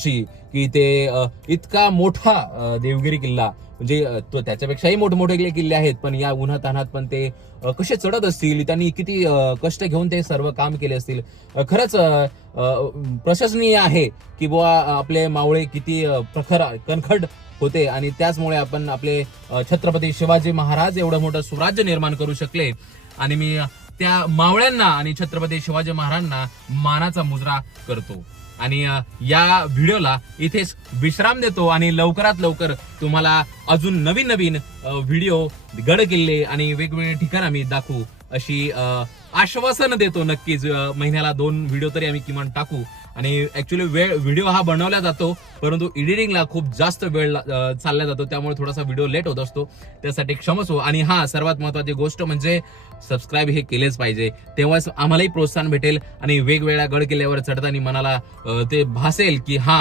उंची की ते इतका मोठा देवगिरी किल्ला, म्हणजे तो त्याच्यापेक्षाही मोठमोठे किल्ले आहेत, पण या उन्हातान्हात पण ते कसे चढत असतील, त्यांनी किती कष्ट घेऊन ते सर्व काम केले असतील. खरंच प्रशंसनीय आहे की बुवा आपले मावळे किती प्रखर कणखर होते आणि त्याचमुळे आपण आपले छत्रपती शिवाजी महाराज एवढं मोठं स्वराज्य निर्माण करू शकले. आणि मी त्या मावळ्यांना आणि छत्रपती शिवाजी महाराजांना मानाचा मुजरा करतो आणि या व्हिडिओला इथेच विश्राम देतो आणि लवकरात लवकर तुम्हाला अजून नवीन नवीन व्हिडिओ, गड किल्ले आणि वेगवेगळे ठिकाण आम्ही दाखवू अशी आश्वासन देतो. नक्कीच महिन्याला 2 व्हिडिओ तरी आम्ही किमान टाकू. आणि ऍक्च्युली व्हिडिओ हा बनवला जातो, परंतु एडिटिंगला खूप जास्त वेळ चालला जातो, त्यामुळे थोडासा व्हिडिओ लेट होत असतो, त्यासाठी क्षमस्व. आणि हा सर्वात महत्वाची गोष्ट म्हणजे सबस्क्राईब हे केलेच पाहिजे, तेव्हाच आम्हालाही प्रोत्साहन भेटेल आणि वेगवेगळ्या गड किल्ल्यावर चढताना मनाला ते भासेल की हा